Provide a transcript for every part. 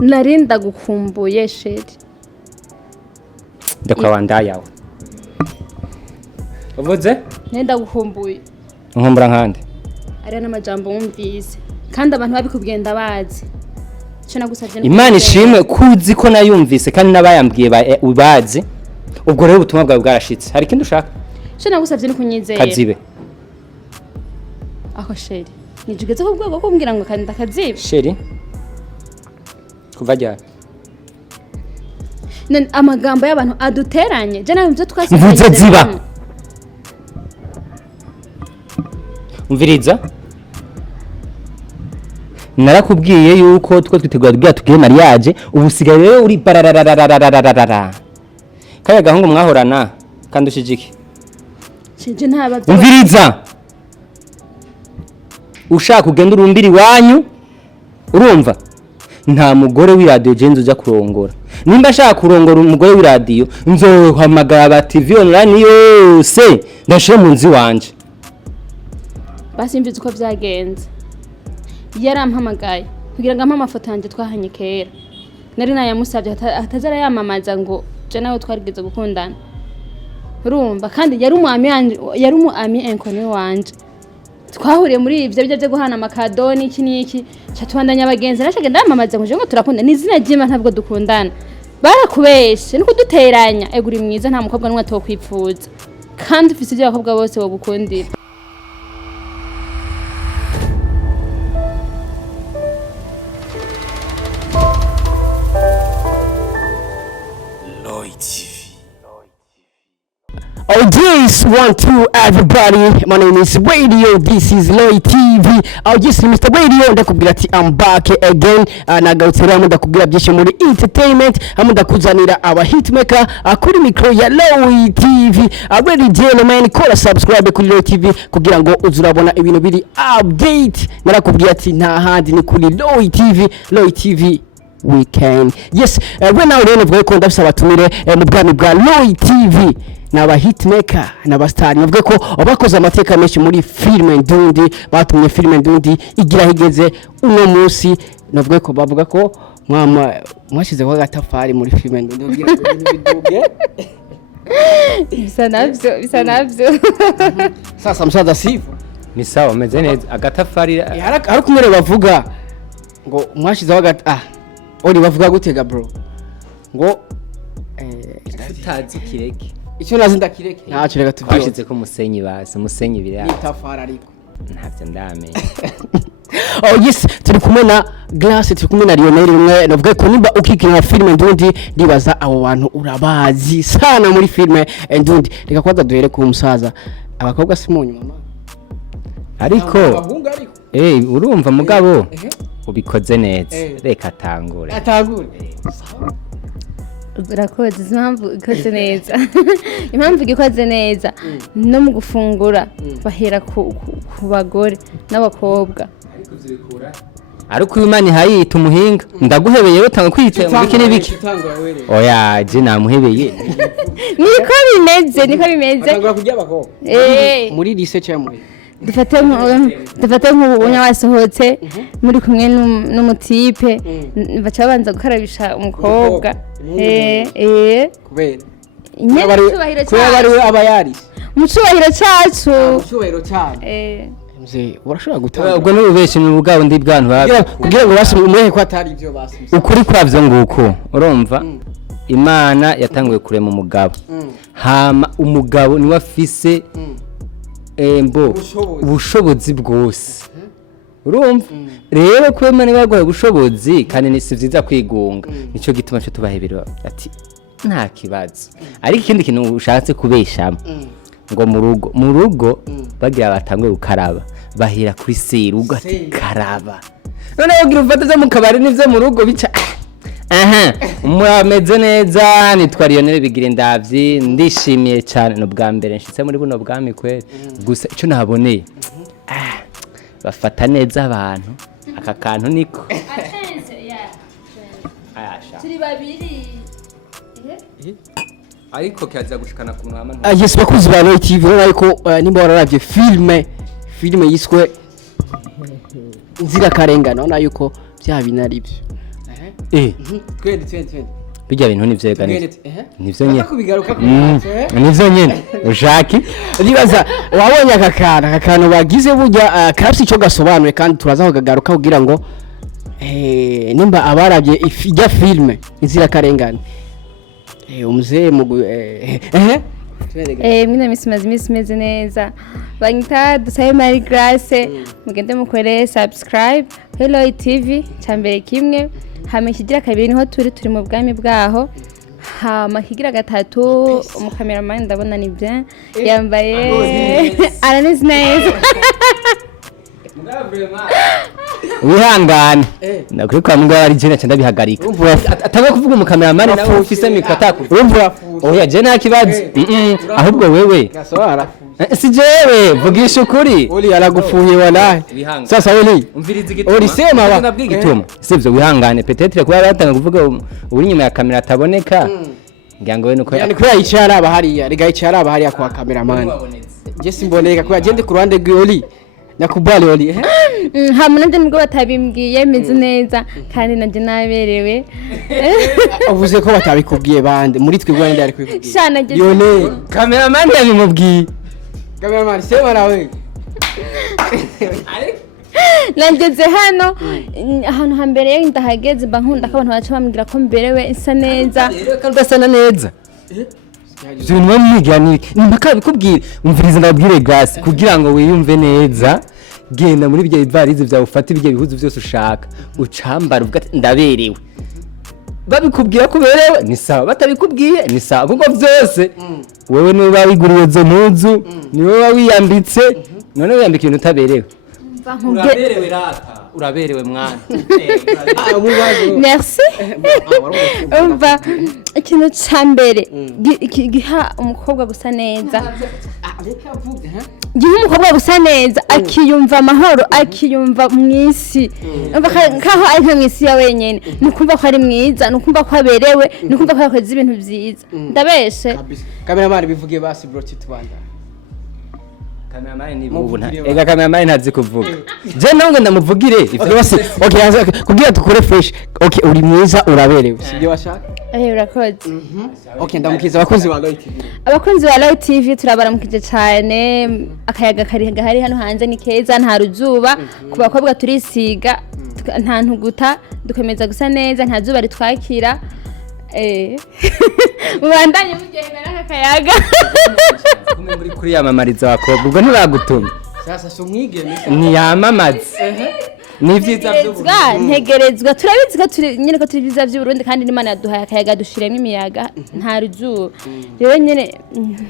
narinda gukumbuye sheri ndakwa wanda yawe uvuze nenda gukumbuye nkumbura nkande ari n'amajambo wumvise kandi abantu babikubwenda bazi cyo nagusavye Imana ishimwe kuzi ko nayumvise kandi nabayambwiye bazi ubwo rero ubutumwa bwawe bwarashitse hari ikindi ushaka cyo nagusavye ni kunyizera kazibe aho sheri nijugeze ko bwego kumbwira ngo kandi ndakazibe sheri kuva ryari amagambo y'abantu aduteranye je nawe byo twase mvuze ziba umviriza narakubwiye yuko two twitegura tugiye mariage ubu sigaye rero uri barararararararara kaya gahungu mwahorana kandi ushijiki je ntabazo umviriza ushaka ugenda urumbiri wanyu urumva nta mugore w'iradio je nzoja kurongora nimba ashaka kurongora umugore w'iradio nzohamagara ba TV online yose ndashire mu nzi wanje basimbize uko byagenze yarampamagaye kugira ngo ampa amafoto yanjye twahanye kera nari nayamusabye atazara yamamaza ngo je nawe twarigeze gukundana urumva kandi yari umu ami enkone wanje twahuriye muri ivyo byo guhana amakadoni iki niki cyatubandanya abagenzi nashaka ndamamaza ngo je ngo turakunda nizina ry'Imana ntabwo dukundana barakubeshe niko duteranya eguri mwiza nta mukobwa n'umwe atokwifuza kandi ufise ibyo abakobwa bose bogukundira Oh, this one to everybody. My name is Radio. This is Loy TV. Oh, yes, Mr. Radio. Ndakubwira ati I'm back again. Nagarutse rero ndakubwira byinshi muri entertainment. Ndakuzanira aba hitmaker kuri micro ya Loy TV. Already gentlemen, call subscribe kuri Loy TV kugira ngo uzurabona ibintu biri update. Narakubwira ati nta handi ni kuri Loy TV. Loy TV weekend. Yes, we now rero vuga ko ndafisa abatumire mu bwami bwa Loy TV. Naba hitmaker naba star navuga ko abakoze amateka menshi muri film Ndundi batumye film Ndundi igira higeze uno munsi navuga ko bavuga ko mwashize kwa gatafari muri film Ndundi ugira biduge bisa navyo sasa msaza sifu ni sawa meze neza agatafari ari kumwe bavuga ngo mwashize ori bavuga gutega bro ngo tutazi kireke icyo nazi ndakireke ntacyo reka tubyo bashize ko musenyi base musenyi biri ni tafara ariko ntavyo ndamenye oh yes turi kumwe na Glace turi kumwe na Lionel umwe navuga ko nimba ukikina film Ndundi ndibaza abo bantu urabazi sana muri film Ndundi reka kwaza duhere ku musaza abakobwa simunyu mama ariko urumva mugabo ubikoze neza reka atangure urakoze impamvu ikoze neza impamvu ikoze neza no mu gufungura bahera ku bagore n'abakobwa ariko Imana ihayita umuhinga ndaguhebeye utanga kwita mu biki n'ibiki oya je namuhebeye niko bimeze atangura kujya abakobwa muri research ya muri dufate nk'ubunya wasohotse muri kumwe n'umutipe baca banza gukarabisha umukobwa kubera abayari umucubahiro cyacu urashobora gutanga ubwo n'ububeshyi mu bwabo ndi bwantu kugira ngo basi umuhe ko atari ibyo basi ukuri kwavyo nguko urumva Imana yatanguye kurema umugabo hama umugabo niwe afise ubushobozi bwose urumva rero ko Imana yaguhaye ubushobozi kandi ni si vyiza kwigunga nico gituma cyo tubahebera ati nta kibazo ariko ikindi kintu ushatse kubeshamo ngo mu rugo bagira batangwe gukaraba bahira kuri serugo ati karaba none ugira ufata zo mu kabari n'ivyo mu rugo bica murameze neza nitwa Lionel Bigire Ndavyi ndishimiye cyane no bwa mbere nshitse muri buno bwami kweri gusa ico naboneye bafata neza abantu aka kantu niko turi babiri ariko kaza gushikana ku mwama yes bakuzi ba Loy TV ariko nimba wararavye filme yiswe Nzira Karengana ona yuko bya binari byo twende bijya bintu nivyeganije nivyo nyene kubigaruka nivyo nyene ushaki nibaza wabonye aka kantu bagize burya karafite icyo gasobanuye kandi turaza kugagaruka kugira ngo nimba abarabye ijya filime inzirakarengane umuzee mwina misi maze imisi imeze neza banyita Dusabe Marie Grace mugende mukore subscribe Hello TV cyambere kimwe hama kigira kabiri niho turi mu bwami bwaho hama kigira gatatu umukameraman ndabona ni bien yambaye araneze neza wihangane nakuri kwa mugabo ari jene cyenda bihagarika atanga kuvuga umukameraman nawe ufise mikro atakuvuga oya je nta kibazo ahubwo wewe si jewe vugisha ukuri oli aragufuye walahi sasa oli umviriza igituma oli sema ba igituma sivyo wihangane peut-être kuba batanga kuvuga uri nyuma ya kamera ataboneka ngira ngo we nuko yani kuya icara abahariya riga icara abahariya kwa cameraman je simboneka kuya gende ku ruhande rw'oli nakubali oli hamwe nabyo nibwo batabimbwiye meze neza kandi nanje naberewe uvuze ko batabikubwiye bande muri twebwe ndi ari kwikubwiye shana yone cameraman yabimubwiye cameraman sema nawe nageze hano ahantu hambere ndahageze mba nkunda ko abantu baca bambwira ko mberewe isa neza kandi udasana neza ibyo bintu bamwiganira impaka bikubwira umviriza ndabwire Grace kugira ngo wiyumve neza genda muri ibyo ivarize byawe ufate ibyo bihuzu byose ushaka ucambara uvuga ati ndaberewe babikubwira ko uberewe ni sawa batabikubwiye ni sawa kuko byose wewe niba wiguriye zo mpuzu niwe wiyambitse none wiyambika ibintu utaberewe uraberewe rata uraberewe mwana merci umva ikintu cyambere giha umukobwa gusa neza giha umukobwa gusa neza akiyumva amahoro akiyumva mwisi umva kaho ari nka mwisi ya wenyene nukumva ko ari mwiza nukumva ko aberewe nukumva ko yakoze ibintu byiza ndabeshe cameraman bivuge basi bro titwanda cameraman ni bubu ega cameraman ntazi kuvuga je nawe ndamuvugire okay kugira tukore fresh okay uri mwiza uraberewe sibyo washaka urakoze okay ndamukiza abakunzi ba Loy TV abakunzi ba Loy TV turabaramukije cyane akayaga kari gahari hano hanze ni keza nta ruzuba ku bakobwa turisiga nta ntuguta dukomeza gusa neza nta zuba ritwakira mubandanye mugenda n'akayaga muri kuri yamamariza bakobwa ubwo ntibagutumye sasa sumwigeme niyamamaze ni vyiza by'uburundi ntegerezwa turabizi ko nyene ko turi vyiza by'uburundi kandi n'Imana yaduhaye akayaga dushiremo imiyaga nta ruzuba rero nyene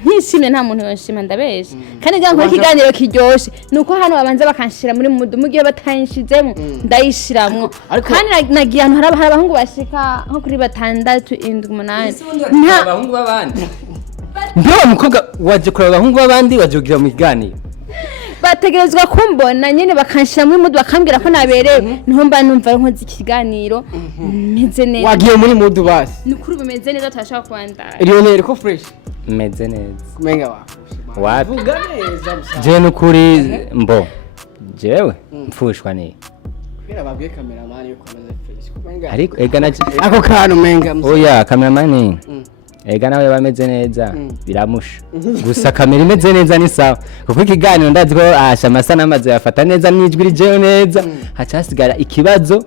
ntishimye nta muntu yonshima ndabeshe kandi ngira ngo ikiganiro kiryoshe nuko hano babanza bakanshira muri mudu mugiye batayinshizemo ndayishiramwo kandi nagiye ahantu hari abahungu bashika nko kuri 6 7 8 nta abahungu babandi ndio mukobwa waje kuraba abahungu babandi waje kugira mu kiganiro bategerezwa kumbona nyene bakanshira muri mudu bakambwira ko naberewe niho mba numva nkoze ikiganiro meze neza wagiye muri mudu basi nukuri bimeze neza turashaka kwandara Lionel ko fresh meze neza kumenga wapi vuga neza musa je nukuri mbo jewe mfushwa ni kwera babwiye cameraman yuko ameze fresh kumenga ariko ega na ako kantu menga musa oya cameraman ega nawe bameze neza biramusha gusa kamera imeze neza ni sawa kuko ikiganiro ndazi ko asha amasa namaze yafata neza nijwi rijeyo neza haca hasigara ikibazo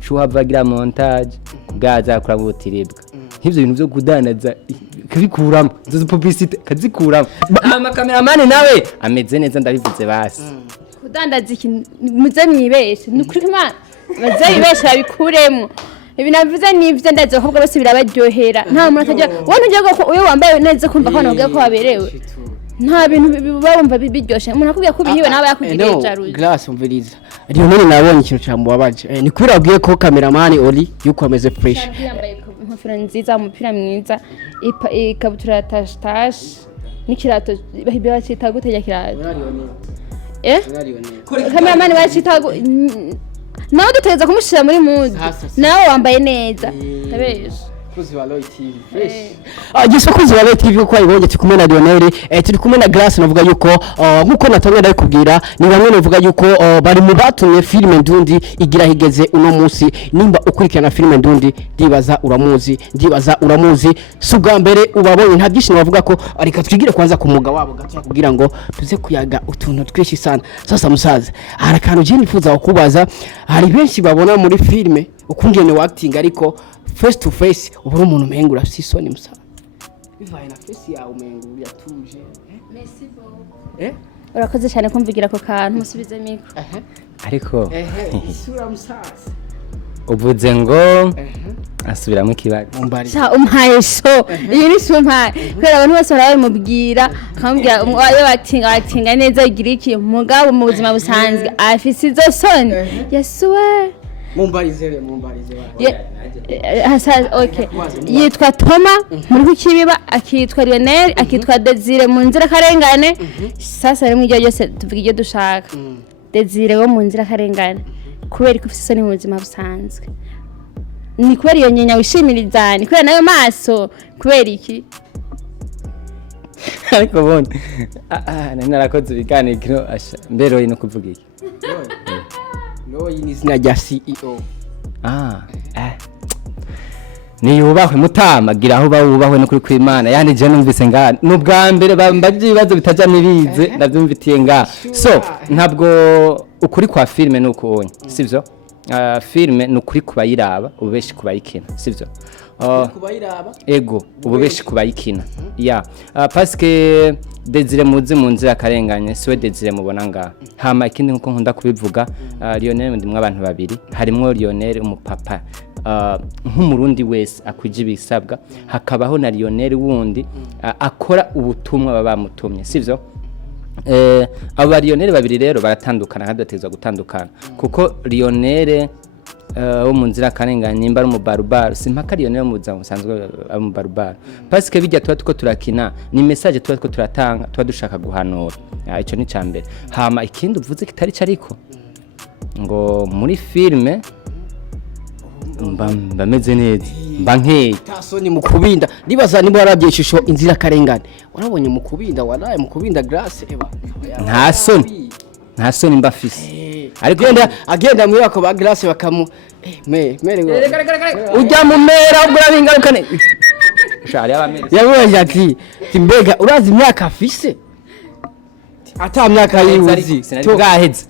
cyuhavagira montage kugaza kura butiribwa nk'ivyo bintu byo kudanaza kabikuramo zo publicity kazikuramo ama cameraman nawe ameze neza ndabivuze basi kudandaza ikintu muze mwibeshe nukuri Imana bazayibeshe babikuremo ibi navuze nivyo ndaze bakobwa bose birabaryohera nta muntu atajya wone ugiye ko uyo wambaye neza kumva ko navuga ko waberewe nta bintu bumva biryoshe umuntu akubwiye ko bihiwe nawe yakugiriye jaruzi Grace umviriza Lionel nabonye ikintu cyamubabaje ni kwira abwiye ko cameraman Oli yuko ameze fresh yambaye inkofero nziza umupira mwiza ikabutura ya tash n'ikirato bahibe bacita gute ya kirato cameraman bacita nawe dutegeza kumushira muri muzi nawe wambaye neza tabesha bakuzi ba Roy TV fresh agise bakuzi ba Roy TV uko ayibonye turi kumwe na Lionel turi kumwe na Grace navuga yuko nkuko natonye ndari kubwira ni bamwe navuga yuko bari mu batumye filime ndundi igira higeze uno munsi nimba ukurikirana filime ndundi ndibaza uramuzi subwa mbere ubabonye nta byinshi navuga ko ariko twigire kwanza ku muga wabo gato kugira ngo tuze kuyaga utuntu twinshi sana sasa musaza harakantu je nifuza kubaza hari benshi babona muri filime ukungene acting ariko face to face ubura umuntu umenga urafise isoni musaza bivaye na face yawe umenga yatuje merci beaucoup urakoze cyane kumvigira ko kantu musubize mikro ariko isura musaza uvuze ngo asubiramo ikibazo cha umpaye so iyi ni sumpaye kwera abantu bose barabimubwira akambwira ayo actinga neza igira iki mugabo mu buzima busanzwe afise izo soni yesuwe mumbarize okay yitwa Toma muri kukibiba akitwa Lionel akitwa Desire mu nzira karengane sasa rero mujye byose tuvuga ibyo dushaka Desire wo mu nzira karengane kubera ko ufise isoni mu buzima busanzwe ni kubera iyo nyenya wishimiriza ni kubera nayo maso kubera iki ariko bone narakoze ibiganiro mbere no kuvuga iki Roy ni izina rya CEO niyubahwe mutama gira aho bawubahwe no kuri kwimana yani je numvise nga nubwa mbere bambaje ibibazo bitaja nibize ndavyumvitiye nga so ntabwo ukuri kwa filme nuko onye sivyo filme nukuri kubayiraba ubeshi kubayikina sivyo kubayiraba ego ubeshi kubayikina parce que Desire muzi mu nzira karenganye siwe Desire mubona nga hama ikindi nkuko nkunda kubivuga Lionel ndimwe abantu babiri harimwo Lionel umupapa nk'umurundi wese akwije ibisabwa hakabaho na Lionel wundi akora ubutumwa baba bamutumye sivyo aba Lionel babiri rero baratandukana hadatezwa gutandukana kuko Lionel wo mu nzira karenganye imba mu barbar simpaka Lionel mu buzima busanzwe mu barbar parce que bijya tuko turakina ni message tuko turatanga dushaka guhanura ico ni cyambere hama ikindi uvuze kitari cariko ngo muri filme mbameze neza mba nkeye tasoni mu kubinda nibaza niba warabye ishusho inzira karengane warabonye mu kubinda waraye mu kubinda Grace nta soni mba fise ariko agenda muri ako ba Grace bakamu mere ujya mu mera ugura bingarukane shari abamere yavuye ati mbega urazi imyaka afise ata myaka yiwuzi sinabwaheze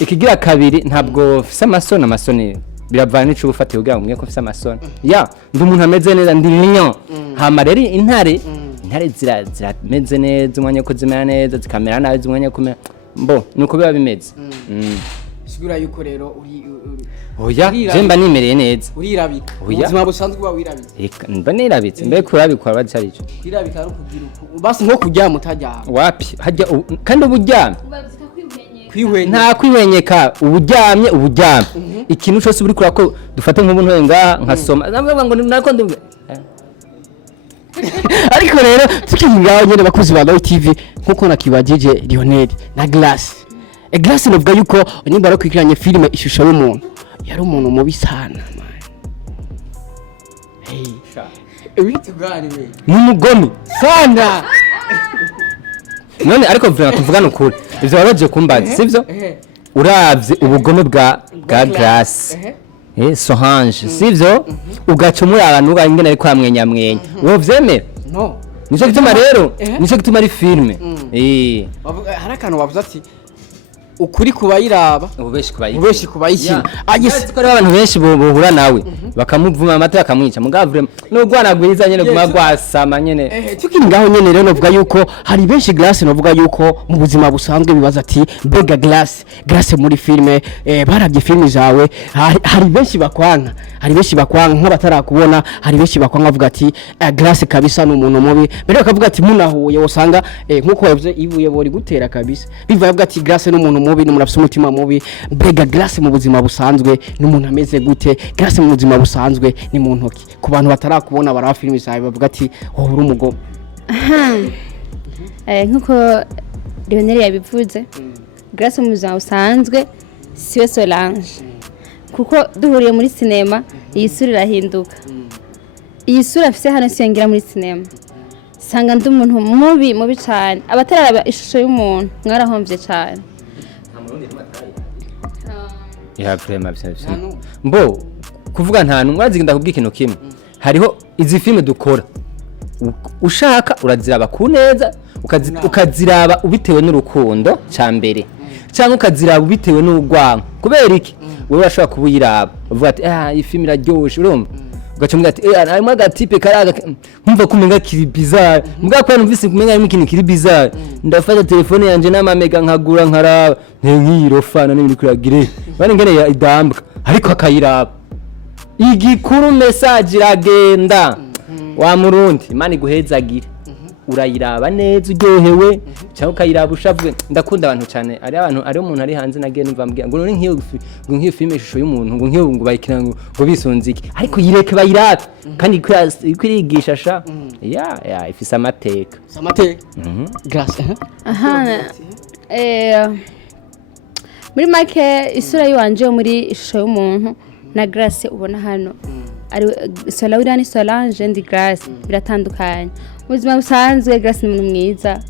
ikigira kabiri ntabwo fise amasoni biravana n'ico ufatiye kugira ngo mweko fise amasoni ndi umuntu ameze neza ndi lion hama rero intare zirameze neza umwanya ko zimera neza zikamera nabi umwanya kumera nuko biba bimeze sigura yuko rero je mba nimereye neza urirabika ubuzima busanzwe uba wirabitse mba nirabitse mbe kurabikwa bacarico wirabika ari kugira basi nko kujya mutajya wapi hajya kandi uburyamye nta kwihwenyeka uburyamye ikintu cyose uri kura ko dufate nk'ubuntu nga nkasoma navuga ngo nako ndumve ariko rero tukingaho nyene bakuzi ba Roy TV nkuko nakibajije Lionel na Grace Grace novuga yuko nimba ari kwikiranye filime ishusho y'umuntu yari umuntu mubi sana n'umugome sana none ariko vraiment tuvugana ukuri ivyo waraje kumbaza sivyo uravye ubugome bwa Grace Sohange sivyo ugacumura abantu ingene ariko amwenya wo vyemera no nico gituma rero nico gituma ari filme harakantu bavuze ati ukuri kubayiraba ubeshi kubayikina agise ko abantu benshi bohura nawe bakamuvuma amata bakamwica mugavure no gwana gwiza nyene guma gwasama nyene tukingaho nyene rero novuga yuko hari benshi Grace novuga yuko mu buzima busanzwe bibaza ati mbega Grace muri filme barabye filme zawe hari benshi bakwanka nk'abatarakubona hari benshi bakwanka avuga ati Grace kabisa n'umuntu mubi mbere bakavuga ati munahuye usanga nkuko yavuze ibuye bori gutera kabisa biva yavuga ati Grace n'umuntu mubi n'umurafise umutima mubi mbega Grace mu buzima busanzwe n'umuntu ameze gute Grace mu buzima busanzwe ni mu ntoki ku bantu batarakubona baraba filme zawe bavuga ati wowe uri umugome nkuko Lionel yabivuze Grace mu buzima busanzwe siwe Solange kuko duhuriye muri sinema iyi sura irahinduka iyi sura afise hano siyongera muri sinema sanga ndi umuntu mubi cyane abatararaba ishusho y'umuntu mwarahombye cyane ya vraiment bien mbo kuvuga nta numwe azigenda kubwira ikintu kimwe hariho izi filme dukora ushaka uraziraba ku neza ukaziraba ubitewe n'urukundo cyambere cyangwa ukaziraba ubitewe n'urwango kubera iki wewe urashaka kubuyiraba uvuga ati iyi filme iraryoshe urumva ugacumva ati harimo agatipe karaga nkumva kumenga kiri bizarre mbwa ko numvise kumenga harimo ikintu kiri bizarre ndafata telefone yanje n'amamega nkagura nkaraba nk'irofana n'ibindi kuragire bane ngene ya idambwa ariko akayiraba igikuru message iragenda wa murundi imana iguhezagire urayiraba neza uryohewe cyangwa ukayiraba ushavuye ndakunda abantu cyane ari umuntu ari hanze nagiye numva mbwira ngo none nk'iyo filme ishusho y'umuntu ngo nk'iyo ngo bayikina ngo bisonzike ariko yireke bayirate kandi ikwigisha sha ya ifise amateka grâce muri make isura yiwanje muri ishusho y'umuntu na Grace ubona hano ari Solawirani Solange ndi Grace biratandukanye ubuzima busanzwe Grace ni umuntu mwiza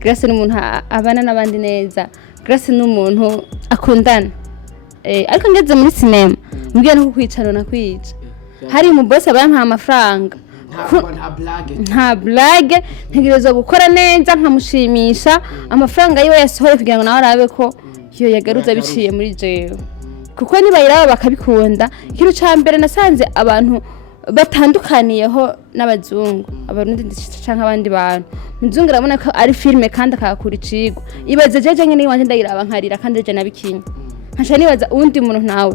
Grace ni umuntu abana n'abandi neza Grace ni umuntu akundana ariko ngeze muri sinema mbwiye no kwicara na kwica hari mu boss abampaye amafaranga nta blague ntegerezo gukora neza nkamushimisha amafaranga yiwe yasohoye kugira ngo nawe arabe ko yo yagaruza biciye muri jewe kuko nibayiraba bakabikunda ikintu ca mbere nasanze abantu batandukaniyeho n'abazungu abarundi canke abandi bantu muzungu arabona ko ari filme kandi akakura icigwa ibaze jeje nyene wanje ndayiraba nkarira kandi je nabikinye nkaca nibaza uwundi muntu nawe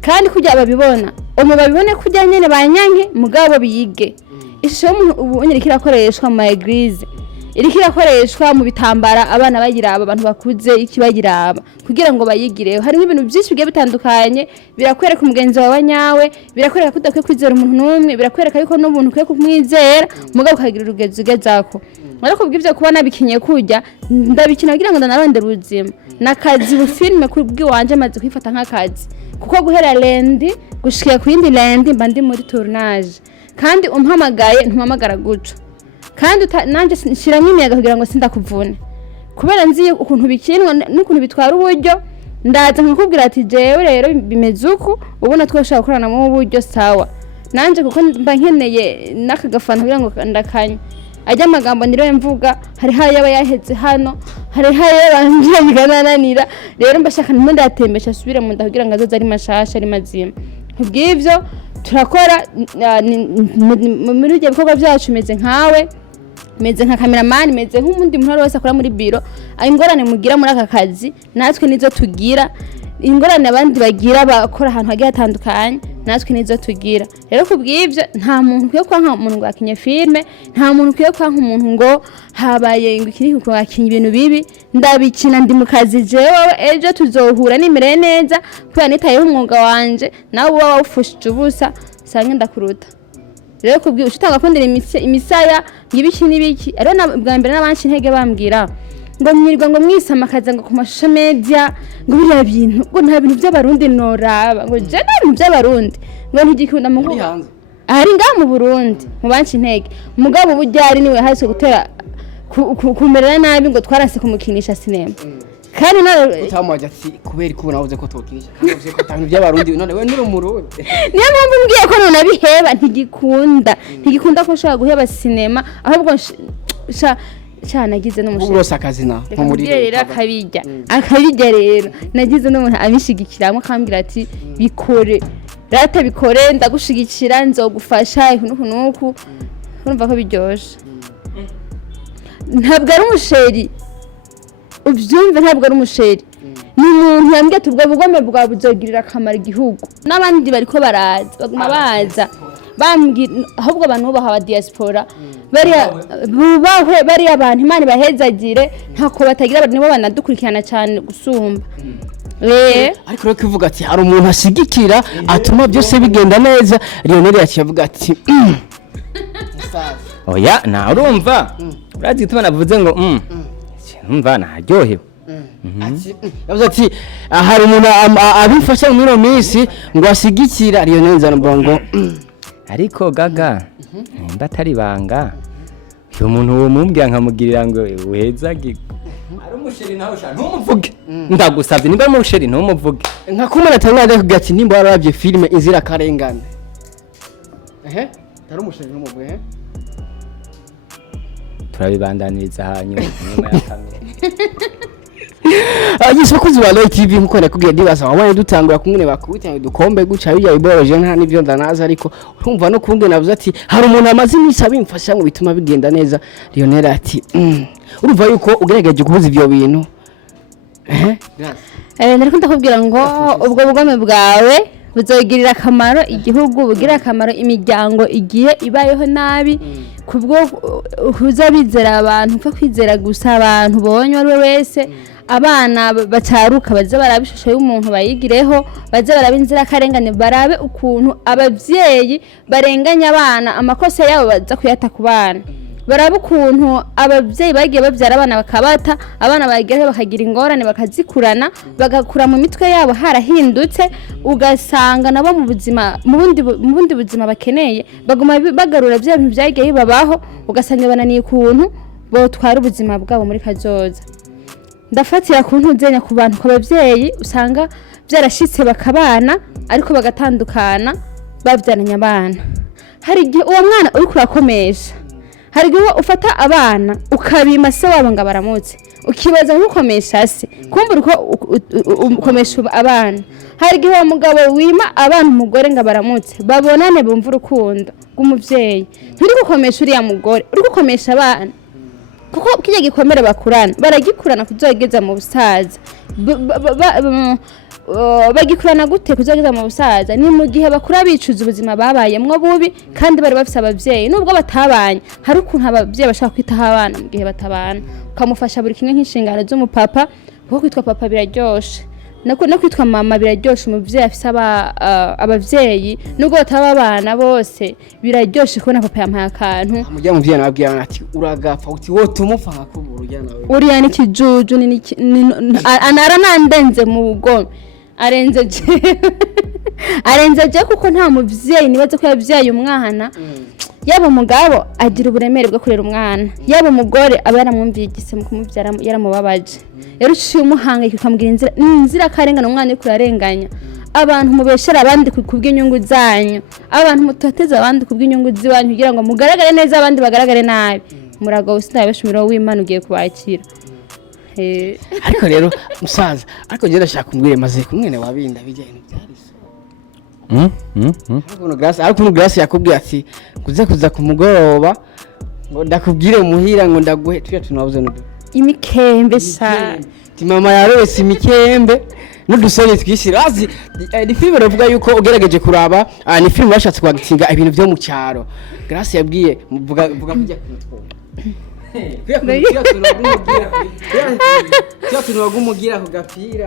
kandi kujya babibona babibone kujya nyene banyanke mugabo biyige ishusho y'umuntu ubu nyene kirakoreshwa mu eglise iriko irakoreshwa mu bitambara abana bagiraba abantu bakuze ikibagiraba kugira ngo bayigireho harimo ibintu byinshi bigiye bitandukanye birakwereka umugenzi wawe nyawe birakwereka kudakwiye kwizera umuntu numwe birakwereka yuko n'umuntu ukwiye kumwizera mugabo ukagira urugezo ugezako ariko bw'ivyo kuba nabikinye kujya ndabikina kugira ngo ndanarondera ubuzima nakazi bu filme kubwiwanje maze kwifata nk'akazi kuko guhera lendi gushika ku yindi lendi mba ndi muri tournage kandi umpamagaye ntumamagara guca kandi nanje nshiramo imiyaga kugira ngo sindakuvune kubera nzi ukuntu bikinwa n'ukuntu bitwara uburyo ndaza nkakubwira ati jewe rero bimeze uku ubona twoshaka gukorana mu buryo sawa nanje kuko mba nkeneye nakagafana kugira ngo ndakanye ajya amagambo ndire mvuga hari haye aba yaheze hano hari haye banje bigananira rero mbashaka nimwe ndatembesha asubire mu nda kugira ngo azoza ari mashasha ari mazima kubw'ivyo turakora muri byo bikorwa byacu meze nkawe meze nka cameraman meze nk'umundi muntu wese akora muri biro ingorane mugira muri aka kazi natwe nizo tugira ingorane abandi bagira bakora ahantu hagiye hatandukanye natwe nizo tugira rero kubw'ivyo nta muntu kwiye kwanka umuntu ngo akinye filme nta muntu kwiye kwanka umuntu ngo habaye ngo ikiri ko akinye ibintu bibi ndabikina ndi mu kazi jewe ejo tuzohura nimere neza kuba nitayeho umwuga wanje nawe uba wawufushije ubusa sange ndakuruta rero kubwi ushitanga kondera imisaya ngibiki nibiki rero bwa mbere n'abanshi intege bambwira ngo mwirwa ngo mwisamakaza ngo ku mashusho media ngo biriya bintu ngo nta bintu by'abarundi noraba ngo je nta bintu by'abarundi ngo ntigikunda mu ari ngaha mu Burundi mu banshi intege mugabo buryari niwe hase gutera kumerera nabi ngo twarase kumukinisha sinema kandi none utamaje ati kubera kubona uvuze ko tokinisha kandi uvuze ko tantu by'abarundi none we nuri umurundi niyo mpamvu mbwiye ko none abiheba ntigikunda ko nshaka guheba sinema ahubwo nagize n'umushinga uburosa akazi na nko muri rero akabijya rero nagize n'umuntu abishigikiramo akambwira ati bikore rata bikore ndagushigikira nzogufasha ikuntu nuku urumva ko biryoshe ntabwo ari umusheri ubyumve ntabwo ari umusheri ni umuntu yambwiye ati ubwo bugome bwa buzogirira akamaro igihugu n'abandi bariko baraza baguma baza bambwira ahubwo abantu bubaha aba diaspora bari abantu Imana bahezagire ntako batagira nibo banadukurikirana cyane gusumba ariko rero kivuga ati hari umuntu ashigikira atuma byose bigenda neza Lionel yacivuga ati oya na urumva urazi gituma navuze ngo numva naryohewe yavuze ati hari umuntu abifasha muri no minsi ngo ashigikira Lionel Zanubongo ariko gaga nimba atari banga uyu muntu uwo mumbwira nkamugirira ngo uhezagirwe ari umusheri nawe ushaka ntumuvuge ndagusabye nimba ari umusheri ntumuvuge nka kumwe natangaje kugira ati nimba warabye filime inzirakarengane tari umusheri n'umuvuge turabibandaniriza hanyuma nyuma ya kamera Yes, bakuzi wa Loy TV nkuko nakubwiye ndibaza wabanye dutangura kumwe bakubita dukombe guca bijya biboroje nta nivyo ndanaza ariko urumva no kunge navuze ati hari umuntu amazi imisi abimfasha ngo bituma bigenda neza Lionel ati urumva yuko ugerageje kubuza ivyo bintu nariko ndakubwira ngo ubwo bugome bwawe buzogirira akamaro igihugu bugira akamaro imiryango igiye ibayeho nabi kubwo huza bizera abantu upfa kwizera gusa abantu bonye ari wese abana bacaruka baze barabishusho y'umuntu bayigireho baze barabinzira karengane barabe ukuntu abavyeyi barenganya abana amakosa yabo baza kuyata ku bana barabe ukuntu abavyeyi bagiye bavyara abana bakabata abana bagiye bakagira ingorane bakazikurana bagakura mu mitwe yabo harahindutse ugasanga nabo mu buzima mu bundi buzima bakeneye baguma bagarura bya bintu byagiye bibabaho ugasanga bananiye ukuntu bo twara ubuzima bwabo muri kazoza ndafatira ku ntuzenya ku bantu ko abavyeyi usanga byarashitse bakabana ariko bagatandukana bavyaranye abana hari igihe uwo mwana uri kurakomesha hari igihe ufata abana ukabima se wabo ngo baramutse ukibaza nk'ukomesha se kumva uko ukomesha abana hari igihe uwo mugabo wima abana umugore ngo baramutse babonane bumva urukundo rw'umuvyeyi nturi gukomesha uriya mugore uri gukomesha abana kuko kijya gikomere bakurana baragikurana kuzogeza mu busaza bagikurana gute kuzogeza mu busaza ni mu gihe bakura bicuza ubuzima babayemwo bubi kandi bari bafise abavyeyi nubwo batabanye hari ukuntu abavyeyi bashaka kwitaho abana mu gihe batabana ukamufasha buri kimwe nk'inshingano z'umupapa kuko kwitwa papa biraryoshe no kwitwa mama biraryoshe umuvyeyi afise abavyeyi nubwo bataba abana bose biraryoshe kubona papa yampaye akantu mujya muvyeyi nababwira ati uragapfa uti wote umupfa nkakubura ujya nawe uriya ni kijuju anara nandenze mu bugome arenze je kuko nta muvyeyi nibaze ko yavyaye umwana yaba umugabo agira uburemere bwo kurera umwana yaba umugore aba yaramwumviye igise mu kumuvyara yaramubabaje rero uciye umuhangayika ukamubwira inzira karengana umwana uri kurarenganya abantu mubeshera abandi kubw'inyungu zanyu abantu mutoteza abandi kubw'inyungu ziwanyu kugira ngo mugaragare neza abandi bagaragare nabi murago usindabeshumiro w'Imana ugiye kubakira ariko rero musaza ariko je ndashaka kumbwire maze kumwene wabinda bijyanye n'ibyariso ariko Grace yakubwiye ati kuza ku mugoroba ngo ndakubwire muhira ngo ndaguhe tuya tunabuze n'udu imikembe sa ti mama yarose imikembe n'udusoni twishira azi ni filime bavuga yuko ugerageje kuraba ni filime yashatse kwagitinga ibintu byo mu cyaro Grace yabwiye vuga kujya kwitwa tunogumugira ku gapira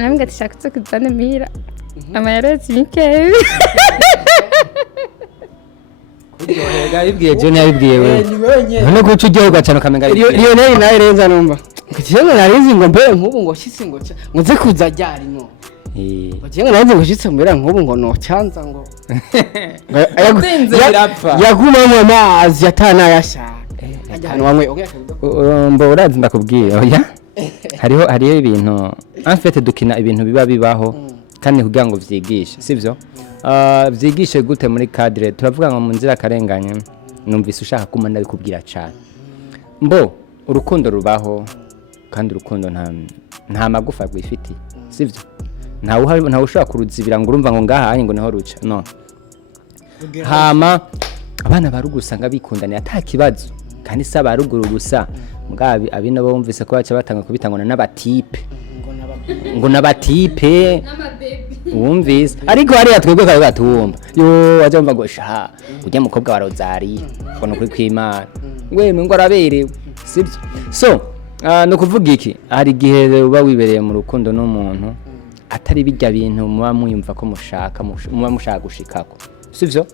nambwa tishaka kuzana mira ama yaretse imikembe yabibwiye John yabibwiye wewe none guca ugiye ugacana kamenga Lionel nawe renza numva kiyenga narizi ngo mbere nk'ubu ngo shitse ngo nze kuza ryari no kiyenga narizi ngo shitse mbere nk'ubu ngo no cyanza ngo yaguma mu mazi atana yashaka ajyana wamwe mbo urazi ndakubwiye oya hariho ibintu en fait dukina ibintu biba bibaho kandi kugira ngo vyigishe sivyo vyigishe gute muri cadre turavuga ngo mu nzira karenganye numvise ushaka kuma ndabikubwira cyane mbo urukundo rubaho kandi urukundo nta magufa rwifiti sivyo nta ushaka kuruzibira ngo urumva ngo ngaha ngo niho ruca no hama abana barugusanga bikundana atakibazo kandi saba baruguru gusa mugabi abina bo bumvise ko baca batanga kubitangana n'abatipe ngo n'abatipe wumvise ariko hariya twebwe kabe batumva yo waje umva ngo sha ujya mukobwa wa Rozari ngo no kuri kwimana ngweme ngo araberewe sibyo so no kuvuga iki hari gihe uba wibereye mu rukundo n'umuntu atari bijya bintu muba muyumva ko muba mushaka gushikako sivyo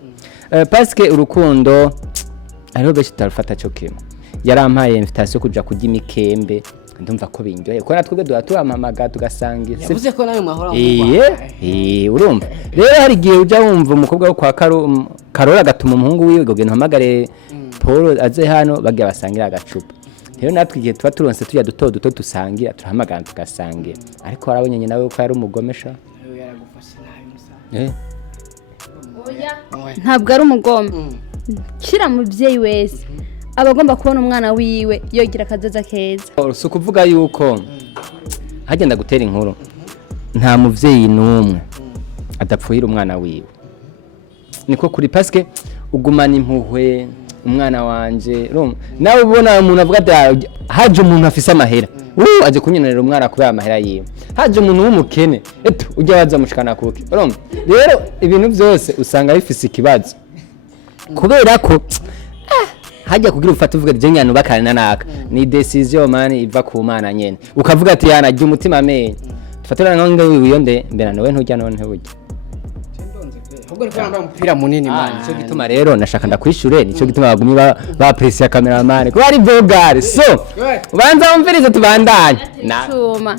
parce que urukundo ariho beshi tarafata cyo kimwe yarampaye invitation kuja kujya imikembe ndumva ko binjoye kuko natwe duha tuhamamaga tugasangira yavuze ko nawe mwahora urumva rero hari igihe ujya wumva umukobwa wo kwa Karora agatuma umuhungu wiwe ngo genda uhamagare Paul aze hano bagiye basangira agacupa rero natwe igihe tuba turonse tujya duto dusangira turahamagara tugasangira ariko warabonye nyine nawe ko yari umugomesha ntabwo ari umugome kira mubyeyi wese aba agomba kubona umwana wiwe yogira akazaza keza si ukuvuga yuko hagenda gutera inkuru nta muvyeyi n'umwe adapfuhira umwana wiwe niko kuri paske ugumana impuhwe umwana wanje nawe ubona umuntu avuga ati haje umuntu afise amahera aje kunyenerera umwana kubera amahera yiwe haje umuntu w'umukene eto ujya waza mushikana kuki rero ibintu byose usanga bifise ikibazo kubera ko hajya kugira ufate uvuga je nyane bakana naka ni decision man iva ku mana nyene ukavuga ati yana jya umutima amenye tufatira ngonge wiyonde mbera nawe ntujya none ntujya ahubwo rero kwamba umupira munini man cyo gituma rero nashaka ndakwishure nico gituma bagumye ba appreciate cameraman ko ari vogare so ubanza umvirize tubandanye na chuma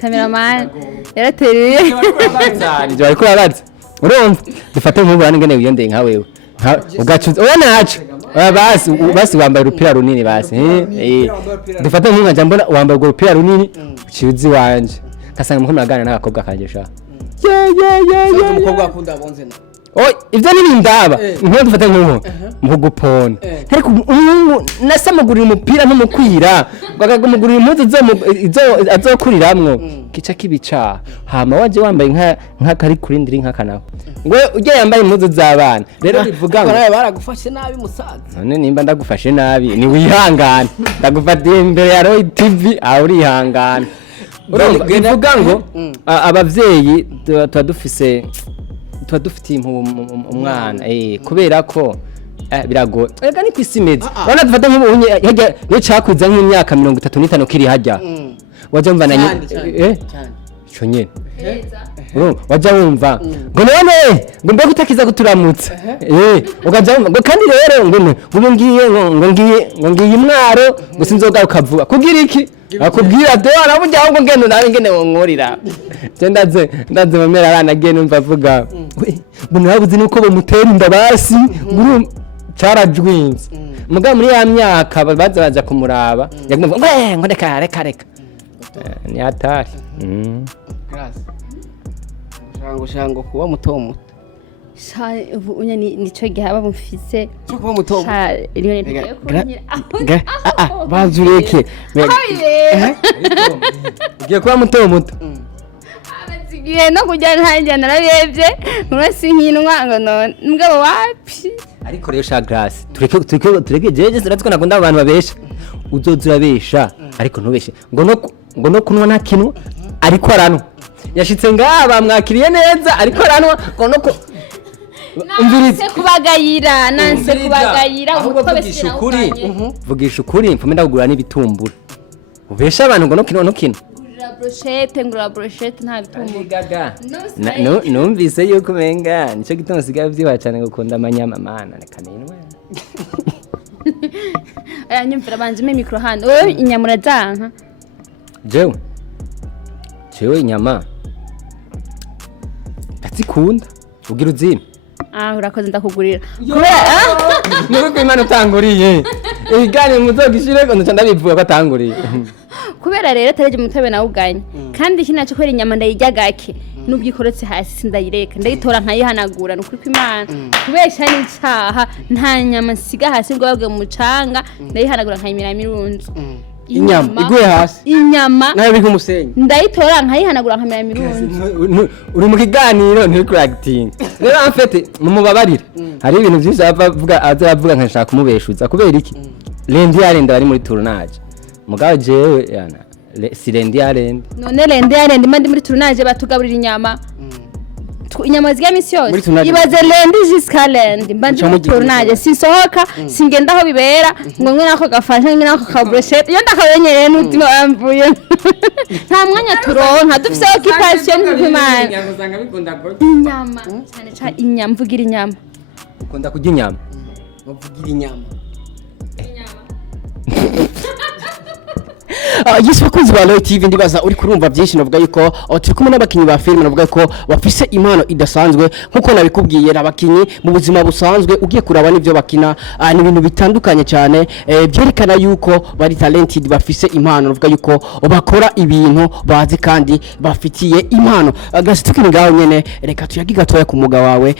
cameraman yarateruye nje ariko arabaza urumva dufate nk'ubana ngene wiyonde nka wewe ugacuza ubona hacu basi wambaye urupira runini basi dufate nk'umwanja mbona wambaye urupira runini uciuzi wanje kasanga muko nagana n'agakobwa kanjesha umukobwa akunda abonze na ivyo ni ndaba nko dufate nk'uwo mugupona ariko umuntu nasamugurira umupira n'umukwira bagagumugurira impuzu azokuriramwo kica kibica hama waje wambaye nka kari kurindira inka kanaho ngo ujye yambaye impuzu z'abana rero bivuga ngo baragufashe nabi musaza none nimba ndagufashe nabi ni wihangana ndagufatiye imbere ya Roy TV aho urihangana bivuga ngo abavyeyi tuba dufitiye umwana kubera ko biragoye ega ni kwisimeza urabona dufata nk'ubunye hajya yo cakwiza nk'imyaka 35 kiri hajya waje mva nanye cyo nyene waje wumva ngo none ngo mbe gutakiza guturamutsa ugaje ngo kandi rero ngo ngiye imwaro ngo sinzogaruka vuba kugira iki akubwira de arabujya ahubwo ngendo nawe ngene wonkorira je ndaze mamera arana gene umva vuga ngo nabuze nuko bamutera inda basi nguru carajwinze muga muri ya myaka baza kumuraba yagumva ngo reka ni atari shango kuba muto ubu unya nico gihaba mufise cyo kuba muto bazureke ugiye kuba muto abazigiye no kujya ntanjye narabevye murasi nkinwa ngo none mugabo wapi ariko rero sha Grace tureke jeje siratiko nakunda abantu babesha uzozurabesha ariko ntubeshe ngo no kunwa nakinwa ariko arano yashitse ngaba mwakiriye neza ariko arano ngo no nanse kubagayira vugisha ukuri vugisha ukuri mfume ndagura n'ibitumbura ubesha abantu ngo no kino ngura brochette nta bitumbura numvise yuko menga nico gitondo sigaye vyiwa cyane gukunda amanyama mana nekaninwe aya nyumvira banzime micro hano wewe inyamura zanka jewe inyama ndazikunda ugira uzime urakoze ndakugurira nuko ko Imana utanguriye igane muzogishire ko ndabivuga ko atanguriye kubera rero tareje mutabe nawe uganye kandi kinacho kwera inyama ndayijya gake nubwo ikoretse hasi sindayireka ndayitora nkayihanagura nukuri ko Imana kubesha n'icyaha nta nyama nsiga hasi ngo babwe mu mucanga ndayihanagura nkayimira mirunzu inyama iguye hasi inyama nayo biri nk'umusenyi ndayitora nkayihanagura nkamira mirunzu uri mu kiganiro nturi acting rero amfete mumubabarire hari ibintu byinshi azavuga nkashaka kumubeshuza kubera iki Lendi Arenda bari muri tournage mugabo jewe yana si Lendi Arenda none Lendi Arenda mandi muri tournage batugaburira inyama inyama zya misiyose ibaze Lendi jusqu'à Lendi mbandi muri tournage sisohoka singenda aho bibera ngo ngwe nako gafasha ngwe nako ka brochette iyo ndakabenyereye n'utima wamvuye nta mwanya turonka dufise occupation n'imana inyama cyane cyane inyama mvugira inyama ukunda kurya inyama bavugira inyama Yes bakunzi ba Royal TV ndibaza uri kurumva byinshi navuga yuko turi kumwe n'abakinyi ba filime navuga ko bafise impano idasanzwe nkuko nabikubwiye abakinyi mu buzima busanzwe ugiye kuraba n'ivyo bakina ni ibintu bitandukanye cyane byerekana yuko bari talented bafise impano navuga yuko bakora ibintu bazi kandi bafitiye impano gasi tukiri ngaho nyene reka tuyagi gatoya ku muga wawe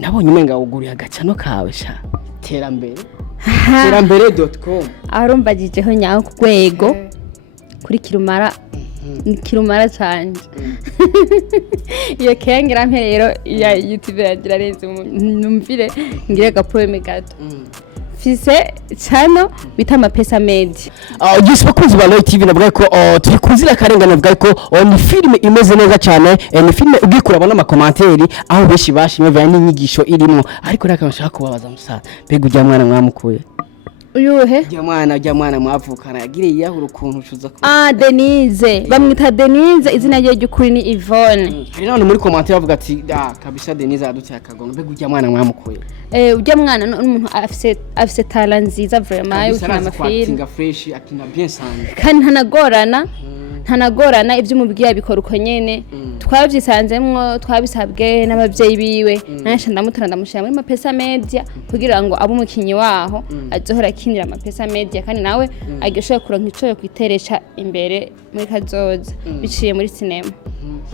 nabonye umenga uguriye agacano kawe sha terambere.com arumbagijeho nyaho ku rwego kuri kirumara cyane iyo kengira rero ya YouTube yagira renze numvire ngire gaproeme gato fise chano bita Amapesa Media. Yes bakunzi ba Royal TV navuga ko turi kuzira karengana navuga ko ni filime imeze neza cyane ni filime ugikuraba n'amakomanteri aho beshi bashimye vya n'inyigisho irimo ariko reka nshaka kubabaza musa mbega ujya mwana mwamukuye uyuhe ujya mwana mwavukana yagiriye yahura ukuntu ucuza ko Denise bamwita Denise izina rye ry'ukuri ni Yvonne hari none muri commentaire bavuga ati kabisa Denise adutya akagonga mbega ujya mwana mwamukuye ujya mwana n'umuntu afise talent nziza vraiment yo gukina amafilme fresh akina bien sanzwe kandi ntanagorana ibyo umubwiye abikora uko nyene twabyisanzemwo twabisabwe n'abavyeyi biwe nasha ndamutora ndamushira muri Amapesa Media kugira ngo abe umukinyi waho azohora akinira Amapesa Media kandi nawe agishoye kuronka ico yo kwiteresha imbere muri kazoza biciye muri cinema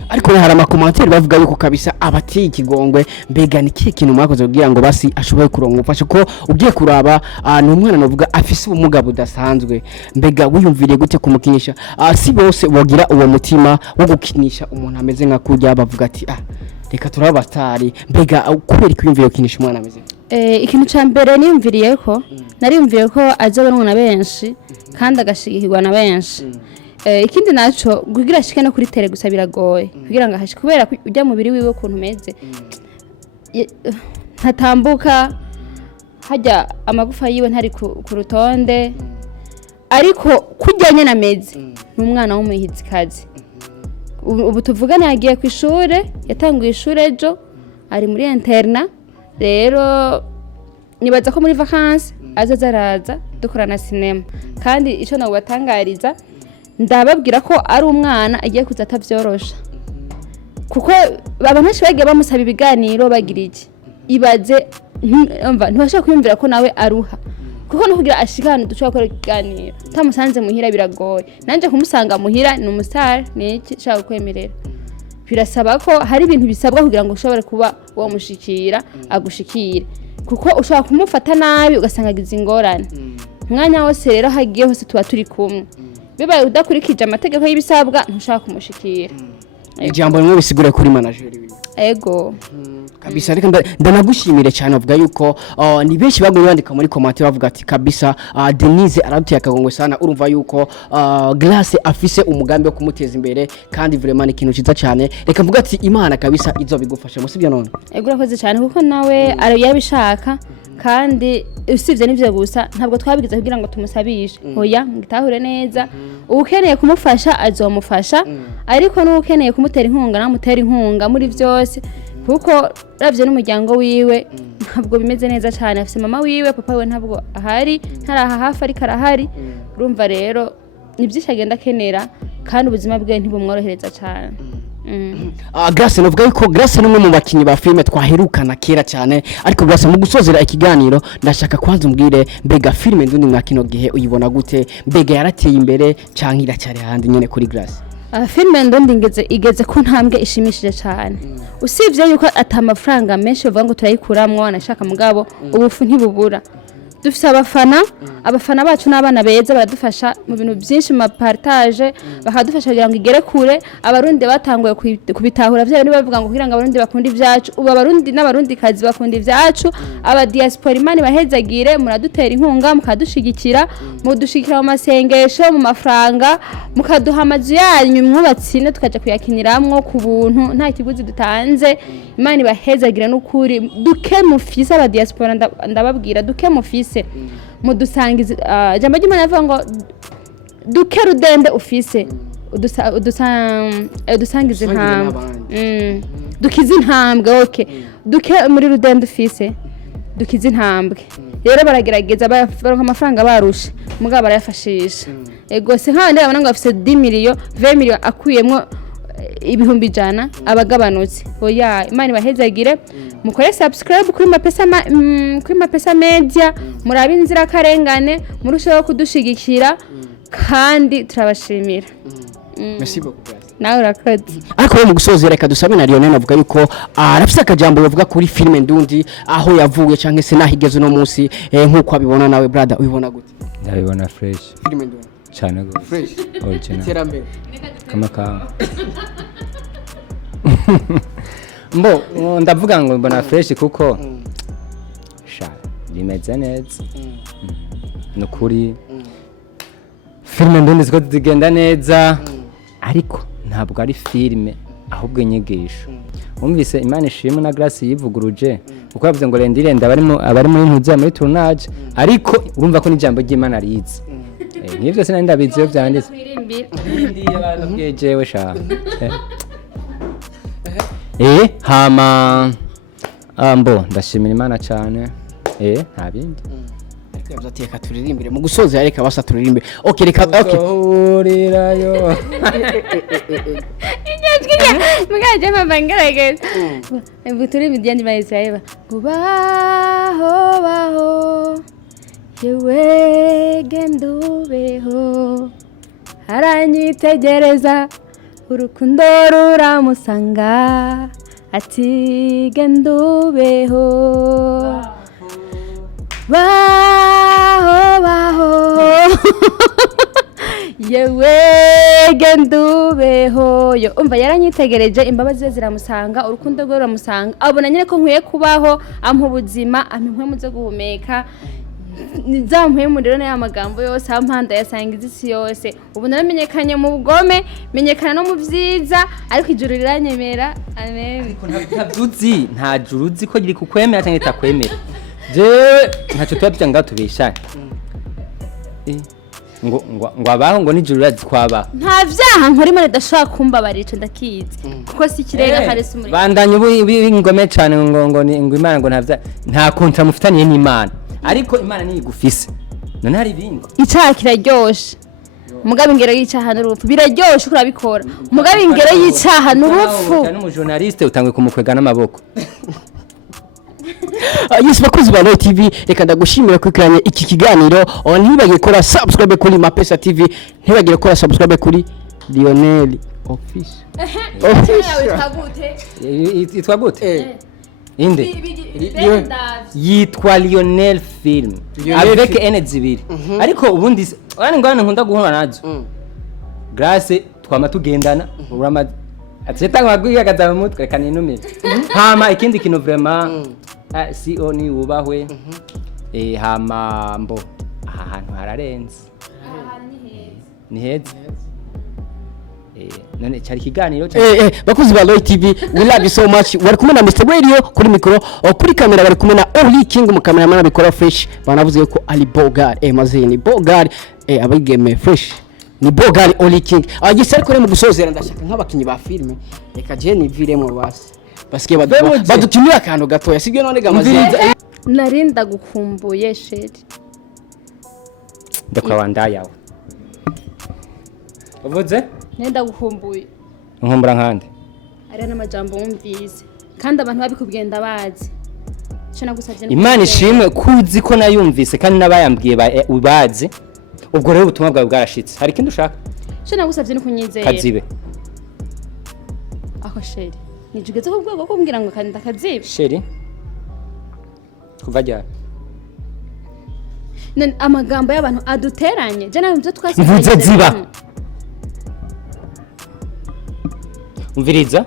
ariko hari amakomanteri bavuga yuko kabisa abateye ikigongwe mbega ni kihe kintu mwakoze kugira ngo basi ashoboye kuronka umufasha ko ugiye kuraba ni umwana navuga afise ubumuga budasanzwe mbega wiyumviriye gute kumukinisha si bose bogira uwo mutima wo gukinisha umuntu ameze nka kurya bavuga ati reka turaba batari mbega kubera kwiyumvira gukinisha umwana ameze ikintu ca mbere niyumviriye ko nariyumviriye ko azobonwa na benshi kandi agashigikirwa na benshi ikindi naco kugira ashike no kuri tele gusa biragoye kugira ngo ahashike kubera ujya mu biri wiwe kuntu meze ntatambuka hajya amagufa yiwe ntari ku rutonde ariko kujyanye na meze n'umwana w'umuhizikazi ubu tuvugana yagiye ku ishure yatanguye ishure ejo ari muri interna rero nibaza ko muri vacances azaraza dukorana cinema kandi ico nabo batangariza ndababwira ko ari umwana agiye kuza atavyorosha kuko abantu benshi bagiye bamusaba ibiganiro bagira iki ibaze ntibashaka kwiyumvira ko nawe aruha kuko no kugira ashikana dushobora gukora ikiganiro tamusanze muhira biragoye nanje kumusanga muhira ni umustar ni iki shaka kwemerera birasaba ko hari ibintu bisabwa kugira ngo ushobore kuba wo mushikira agushikire kuko ushobora kumufata nabi ugasanga agize ingorane umwanya wose rero hagiye hose tuba turi kumwe bibaye udakurikije amategeko y'ibisabwa ntushaka kumushikira ijambo rimwe bisigura kuri manager wiwe ego kabisa reka ndanagushimire cyane avuga yuko ni benshi baguye bandika muri commentaire bavuga ati kabisa Denise araduye akagongwe sana urumva yuko Grace afise umugambi wo kumuteza imbere kandi vraiment ni kintu ciza cyane reka mvuga ati Imana kabisa izo bigufasha musibyo none ego urakoze cyane kuko nawe yabishaka kandi usivye n'ivyo gusa ntabwo twabigize kugira ngo tumusabishe hoya ngitahure neza ukeneye kumufasha azomufasha ariko n'ukeneye kumutera inkunga namutera inkunga muri byose kuko ravye n'umuryango wiwe ntabwo bimeze neza cyane afise mama wiwe papa we ntabwo ahari ntaraha hafi ariko arahari urumva rero nibyinshi agenda kenera kandi ubuzima bwe ntibumworohereza cyane Grace novuga yuko Grace numwe mu bakinyi ba filme twaherukana kera cyane ariko Grace mu gusozera ikiganiro ndashaka kwanza umbwire mbega filme ndundi mwakino gihe uyibona gute mbega yarateye imbere canke iracyari handi nyene kuri Grace filme ndundi igeze ku ntambwe ishimishije cyane usivye yuko atamafaranga menshi bavuga ngo turayikuramwo anashaka mugabo ubufu ntibubura dufise abafana bacu n'abana beza baradufasha mu bintu byinshi mu partage bakadufasha kugira ngo igere kure abarundi batanguye kubitahura byo bavuga ngo kugira ngo abarundi bakunda ivyacu ubu abarundi n'abarundi kazi bakunda ivyacu aba diaspora imani bahezagire muradutera inkunga mukadushigikira mudushikira mu masengesho mu mafaranga mukaduha amazu yanyu mwubatsine tukaja kuyakiniramwo ku buntu nta kiguzi dutanze imani bahezagire n'ukuri duke mufise aba diaspora ndababwira duke mufise mudusangize jambo ry'Imana yavuga ngo duke rudende ufise udusangize intambwe dukize intambwe okay duke muri rudende ufise dukize intambwe rero baragerageza baronka amafaranga barusha mugabo barayafashisha ego se nk'abandi babona ngo bafise 10 million 20 million akuyemwo ibihumbi 100 abagabanutse oya Imana ibahezagire mukore subscribe kuri Mapesa Media murabe inzira karengane murushaho kudushigikira kandi turabashimira merci beaucoup nawe urakoze ariko mu gusozera reka dusabe na Lionel avuga yuko arafise akajambo yavuga kuri filme Ndundi aho yavuye canke se nahigeze no munsi nkuko abibona nawe brother ubibona gute ndabibona fresh filme Ndundi cyane gose fresh original terambere kama mbo ndavuga ngo mbona fresh kuko sha rimeze neza nukuri filme Ndundi ziko zigenda neza ariko ntabwo ari filme ahubwo inyigisho umvise Imana ishimwe na Grace yivuguruje uko yavuze ngo rendirenda abari muri ntuza muri tournage ariko urumva ko n'ijambo ry'Imana rizi nivyo sinari ndabizi yo byanditse ndiye banabyejewe sha hama mbo ndashimira Imana cyane nta bindi ariko yateka turirimbire mu gusoza reka basa turirimbire okay reka okay urirayo mugaje mabangaraga turi bidiyandi bayisaiba baho yewe gendubeho aranyitegereza urukundo ruramusanga ati gendubeho baho yewe gendubeho yo umva yaranyitegereje imbabazi ze ziramusanga urukundo rwe ruramusanga abona nyine ko nkwiye kubaho ampa ubuzima ampa mu zo guhumeka nizampuye rero n'aya magambo yose ampanda yasanga isi yose ubu naramenyekanye mu bugome menyekana no mu byiza ariko ijuru riranyemera amen ariko ntabyuzi nta juru uzi ko giri kukwemera cyangwa itakwemera jewe ntacyo tuba byanga tubishanye ngo abaho ngo n'ijuru razi kwabaho nta vyaha nkora Imana idashobora kumbabarira ico ndakizi kuko si kirega harese umurimo bandanye b'ingome cyane ngo Imana ngo nta kontra mufitaniye n'Imana ariko Imana ni igufise none hari ibindi icyaha kiraryoshe mugabe ingero y'icyaha n'urupfu biraryoshe kurabikora mugabe ingero y'icyaha n'urupfu n'umu journaliste utangwe kumukwega n'amaboko yes bakozi ba Royal TV reka ndagushimira kwikranye iki kiganiro ntibagire gukora subscribe kuri Mapesa TV ntibagire gukora subscribe kuri Lionel official yitwa gute inde yitwa Lionel film avec N2 ariko ubundi urani ngwana nkunda guhura nazo Grace twama tugendana urama atsetanga gwigagaza mu mutwe kaninumire hama ikindi kintu vraiment CEO ni ubahwe hama mbo ahantu hararenze ni heza none cyari kiganiro bakuzi ba Royal TV we love you so much wari kumwe na Mr Radio kuri mikoro kuri kamera bari kumwe na Oli King mu kamera mana bikora fresh banavuze ko Ali Bogard mazini Bogard abigeme fresh ni Bogard Oli King agise ariko mu gusozera ndashaka nk'abakinyi ba filme reka je ni viremo basi baske badutumira akantu gatoya sibyo none gamaze narinda gukumbuye sheri ndakwa ndayawe uvuze nenda gukumbuye nkumbura nkande ari n'amajambo wumvise kandi abantu babikubwenda bazi cyo nagusavye Imana ishimwe kuzi ko nayumvise kandi nabayambwiye ubazi ubwo rero ubutumwa bwawe bwarashitse hari kindi ushaka cyo nagusavye no kunyizera kazibe aho sheri nijugeze ko bwego ko mbwira ngo kandi ndakazibe sheri kuva ryari amagambo y'abantu aduteranye je nawe mvyo mvuze ziba umviriza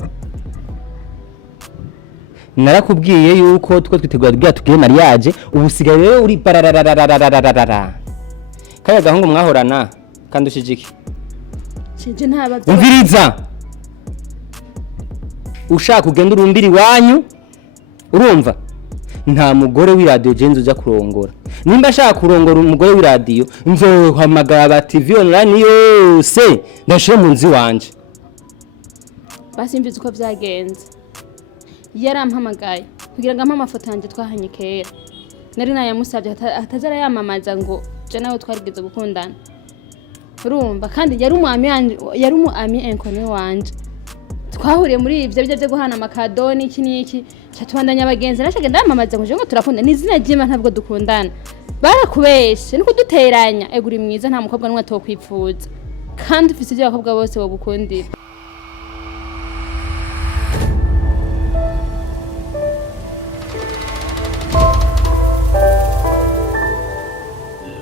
narakubwiye yuko tuko twitegura bya tugiye mariage ubu sigaye rero uri barararararararara kaya gahungu mwahorana kandi ushijiki cije ntabavyo umviriza ushaka ugenda urumbiri wanyu urumva nta mugore w'iradio genzo uja kurongora nimba ashaka kurongora umugore w'iradio nzohamagara ba TV online yose ndashire mu nzi wanje basimbiza uko byagenze yarampamagaye kugira ngo ampa amafoto yanjye twahanye kera nari nayamusabye atazara yamamaza ngo je nawe twarigeze gukundana urumva kandi yari umu ami inconnu wanje twahuriye muri ivyo byo guhana amakadoni iki niki cyatubandanya abagenzi nashaka ndamamaza ngo turakunda n'izina ry'Imana ntabwo dukundana barakubeshe niko duteranya eguri mwiza nta mukobwa n'umwe atokwifuza kandi ufise ibyo abakobwa bose bagukundira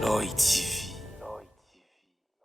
Loy TV.